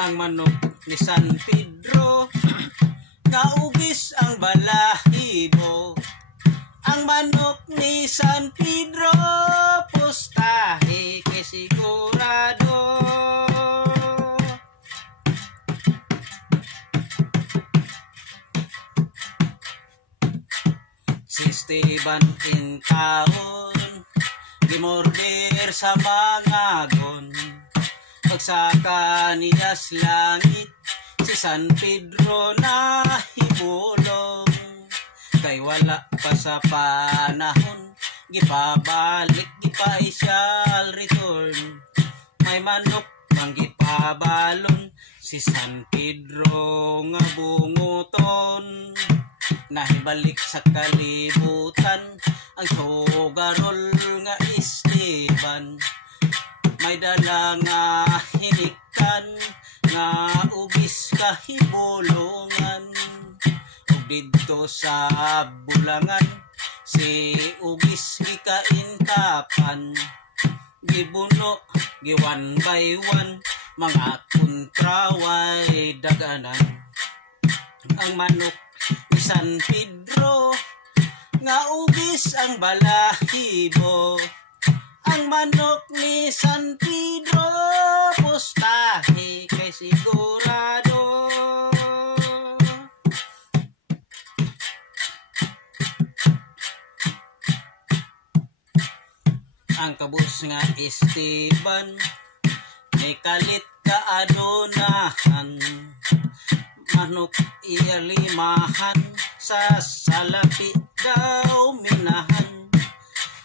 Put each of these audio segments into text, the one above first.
Ang manok ni San Pedro, naubis ang balahibo. Ang manok ni San Pedro, pustahe kay sigurado. Si Esteban in taon, gimorder sa mga gon. Pagsaka niyas langit, si San Pedro na hibulong. Kay wala pa sa panahon, gipabalik, gipaisyal return. May manok mang gipabalon, si San Pedro nga bunguton. Nahibalik sa kalibutan, ang sugarol nga Esteban. May dala nga hinikan, nga ubis kahibulungan. Ug didto sa bulangan, si ubis gikaintapan. Gibuno, giwan by one, mga kontraway daganan. Ang manok ni San Pedro, nga ubis ang balahibo. Ang manok ni San Pedro, pustahe kay sigurado. Ang kabus nga Esteban, may kalit kaadonahan. Manok ialimahan, sa salapi daw minahan.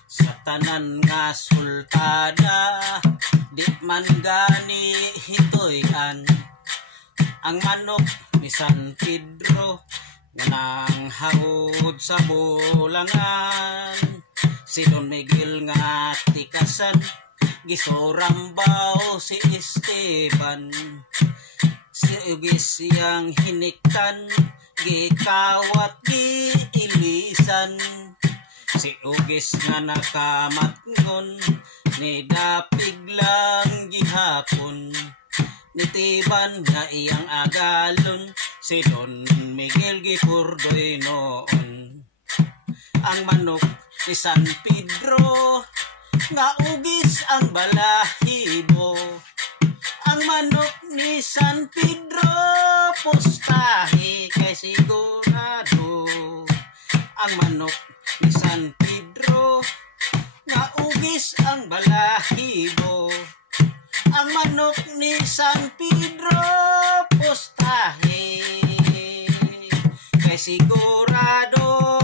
Sa tanan nga sultada, di man gani hitoyan. Ang manok ni San Pedro, nga nang hawod sa bulangan. Si Don Miguel nga tikasan, gisurambaw si Esteban. Si ugis siyang hiniktan, gikawat giilisan. Si ugis nga nakamatngon, ni dapig lang gihapon. Nitiban nga iyang agalon, si Don Miguel gipurdoy noon. Ang manok ni San Pedro, nga ugis ang balahibo. Ang manok ni San Pedro, pustahe kay sigurado. Ang manok ni San Pedro, nga ugis ang balahibo. Ang manok ni San Pedro, pustahe kay sigurado.